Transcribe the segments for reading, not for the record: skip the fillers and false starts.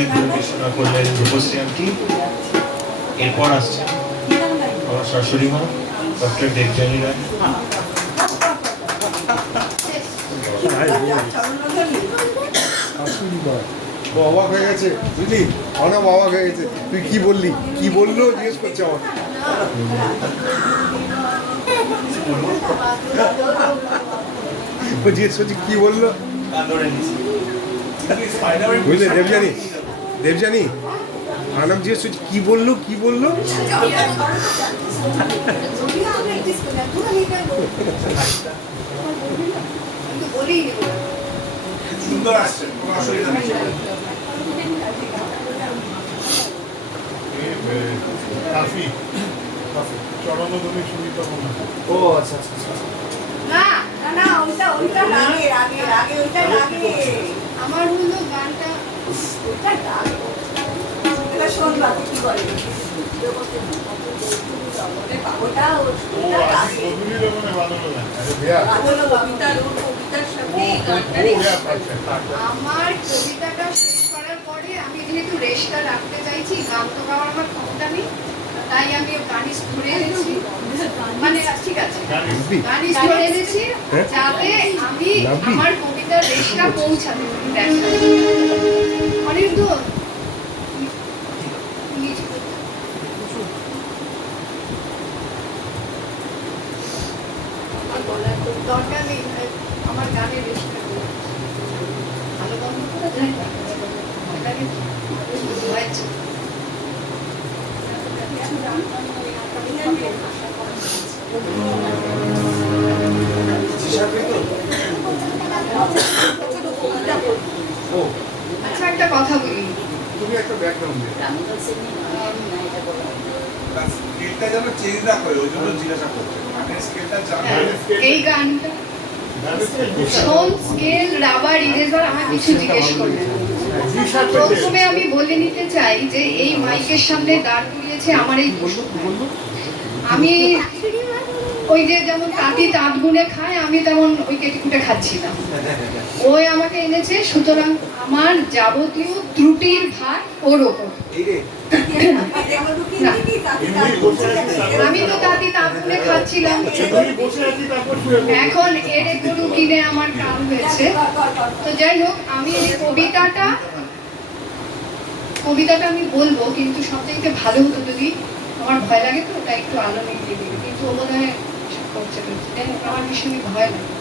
সঙ্গীত পরিবেশনা করলেন রূপশ্রী আন্টি। এরপর আসছে আমার শাশুড়ি মা ডক্টর দেবযানী রায়। অবাক হয়ে গেছে বুঝলি, অনেক অবাক হয়ে গেছে। তুই কি বললি, কি বললো জিজ্ঞেস করছে আমার। জিজ্ঞেস করছি কি বললো, বুঝলে দেবযানী, দেবযানী আনব জিজ্ঞেস করছি কি বললো, কি বললো। সুন্দর আসছে, কোনো অসুবিধা নেই। ও আচ্ছা আচ্ছা আচ্ছা। আমার হলো গানটা কি করে আমার কবিতাটা শেষ করার পরে আমি যেহেতু রেশটা রাখতে চাইছি, গান তো গাওয়ার আমার ক্ষমতা নেই, তাই আমি গানিস ধরে এনেছি, মানে ঠিক আছে গানিস ধরে এনেছি যাতে আমি আমার কবিতার রেশটা পৌঁছাতে পারি। অনেক তো দরকার নেই আমার গানের রেশটা ভালো বন্ধ করা যায় না, এটাকে হয়েছে আচ্ছা একটা কথা বলি, তুমি একটা ব্যাকগ্রাউন্ড স্কেলটা যেন চেঞ্জ না করে, ওই জন্য জিজ্ঞাসা করছে। মানে স্কেলটা জানো, এই গানটা শোন স্কেল রাবার ইরেজার আমার কিছু জিজ্ঞেস করলেন। প্রথমে আমি বলে নিতে চাই যে এই মাইকের সামনে দাঁড় করিয়েছে আমার এই পশু। আমি ওই যে যেমন তাঁতি তাঁত গুনে খায়, আমি তেমন ওই কেটে কুটে খাচ্ছি না, ওই আমাকে এনেছে, সুতরাং আমার যাবতীয় ত্রুটির ভার ওর ওপর। আমি তো তাঁতি তাঁত গুনে খাচ্ছিলাম, এখন এড়ে গরু কিনে আমার কাম হয়েছে। তো যাই হোক, আমি এই কবিতাটা আমি বলবো, কিন্তু সবথেকে ভালো হতো যদি, আমার ভয় লাগে তো ওটা একটু আলো নিয়ে দিবি, কিন্তু ও বোধ হয় করছে, আমার ভীষণই ভয় লাগে।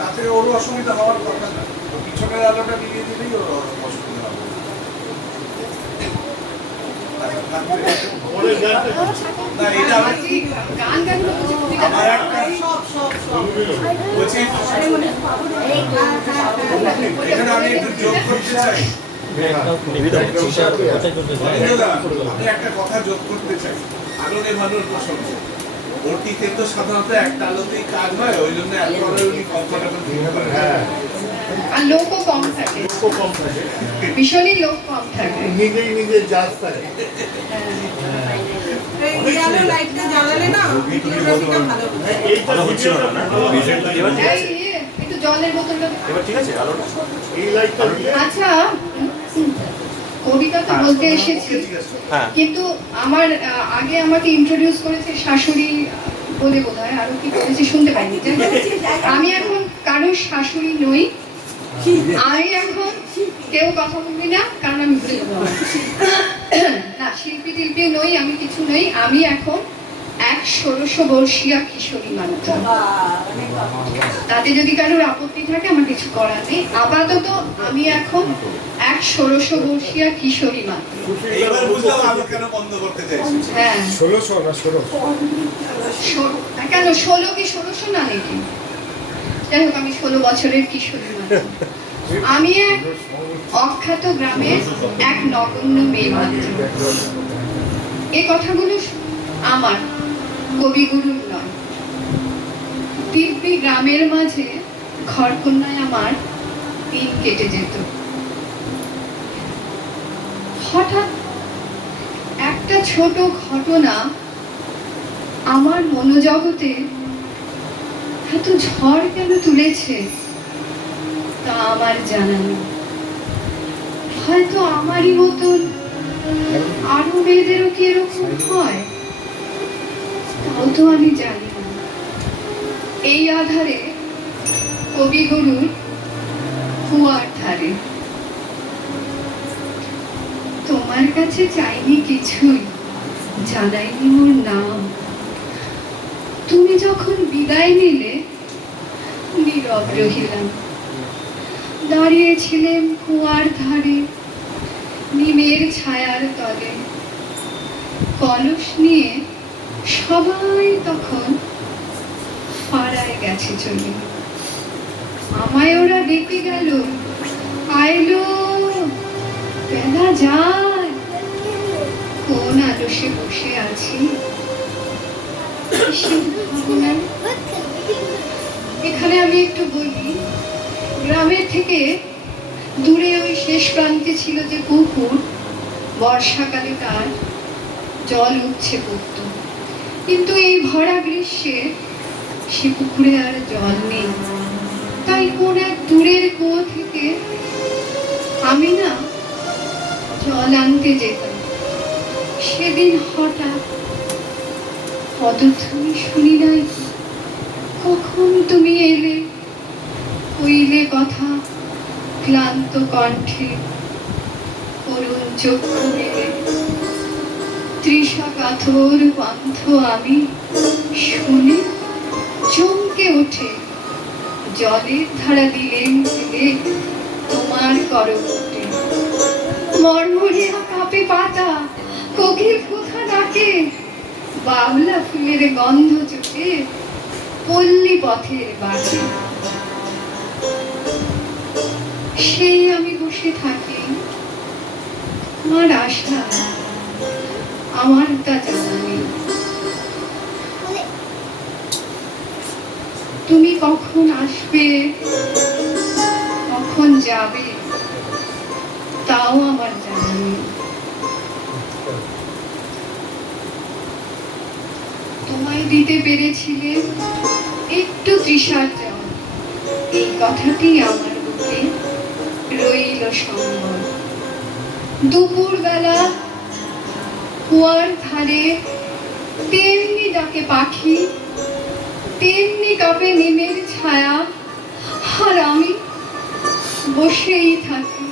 তাতে ওরও অসুবিধা হওয়ার কথা না, তো পিছনের আলোটা নিভিয়ে দিলেই ওর অসুবিধা হবে। না এটা গান গানগুলো আমার একটা বলছি, এখানে আমি একটু যোগ করতে চাই। আমি একটা কথা যোগ করতে চাই আলোর এমানোর প্রসঙ্গে। ওটিতে তো সাধারণত একটা আলোতেই কাজ হয়, ওই জন্য একেবারে উনি কমফোর্টেবল ফিল করেন। আর লোকও কম থাকে, ভীষণই লোক কম থাকে, নিজেই নিজে জাজ থাকে। একটু জলের বোতলটা ঠিক আছে আলোটা আচ্ছা। কবিতা তো বলতে এসেছি, কিন্তু আমার আগে আমাকে ইন্ট্রোডিউস করেছে শাশুড়ি বলে বোধ হয়, আরো কি করেছে শুনতে পাইনি। আমি এখন কারোর শাশুড়ি নই, আমি এখন কেউ কথা বলবি না, কারণ আমি ভুলে যাবো না, শিল্পী টিল্পী নই, আমি কিছু নই, আমি এখন এক 1600 বর্ষীয়া কিশোরী মাত্র। তাতে যদি কারোর আপত্তি থাকে আমার কিছু করার নেই, আপাতত আমি এখন এক 1600 বর্ষীয়া কিশোরী মাত্র। এইবার বুঝলাম আমি কেন বন্ধ করতে চাইছি। হ্যাঁ 1600 না 16 কেন 16 কি 1600 না নাকি? যাই হোক, আমি 16 বছরের কিশোরী মাত্র। আমি এক অখ্যাত গ্রামের এক নগণ্য মেয়ে মাত্র। এই কথাগুলো আমার কবিগুরুর নয়। দিব্যি গ্রামের মাঝে ঘরকন্যায় আমার দিন কেটে যেত। হঠাৎ একটা ছোট ঘটনা আমার মনোজগতে এত ঝড় কেন তুলেছে তা আমার জানা নেই। হয়তো আমারই মতন আরো মেয়েদেরও কি এরকম হয়, তাও তো আমি জানি না। এই আধারে কবিগুরুর কুয়ার ধারে তোমার কাছে চাইনি কিছুই, জানাইনি মোর নাম। তুমি যখন বিদায় নিলে নীরব রহিলাম, দাঁড়িয়েছিলেন কুয়ার ধারে নিমের ছায়ার তলে। কলস নিয়ে সবাই তখন পাড়ায় গেছে চলে। আমায় ওরা ডেকে গেল, আইলো বেলা যায়, কোন আলসে বসে আছি। এখানে আমি একটু বলি, গ্রামের থেকে দূরে ওই শেষ প্রান্তে ছিল যে পুকুর, বর্ষাকালে তার জল উঠছে পড়ত, কিন্তু এই ভরা গ্রীষ্মে সে পুকুরে আর জল নেই। তাই কোন এক দূরের কুয়ো থেকে আমি না জল আনতে যেতাম। সেদিন হঠাৎ পদধ্বনি শুনি নাই, কখন তুমি এলে, কইলে কথা ক্লান্ত কণ্ঠে, করুণ চক্ষু মেলে। তৃষা কাতর পান্থ আমি শুনে চমকে ওঠে, জলের ধারা দিলেন দিলে তোমার করমটে। মরমরিয়া কাপে পাতা, কোকিল কোথা ডাকে, বাবলা ফুলের গন্ধ চোখে পল্লী পথের বাড়ি। সেই আমি বসে থাকি, আমার আশা আমার তা জানা নেই। তুমি কখন আসবে, কখন যাবে, তাও আমার জানা নেই। তোমায় দিতে পেরেছিলে একটু তৃষার জল, এই কথাটি আমার বুকে রইল সম্বল। দুপুর বেলা কুয়ার ধারে তেমনি ডাকে পাখি, তেমনি কাঁপে নিমের ছায়া, আর আমি বসেই থাকি।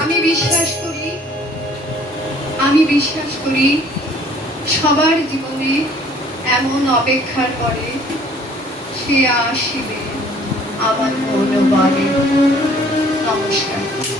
আমি বিশ্বাস করি সবার জীবনে এমন অপেক্ষার পরে সে আসিবে আমার মনোবলে। নমস্কার।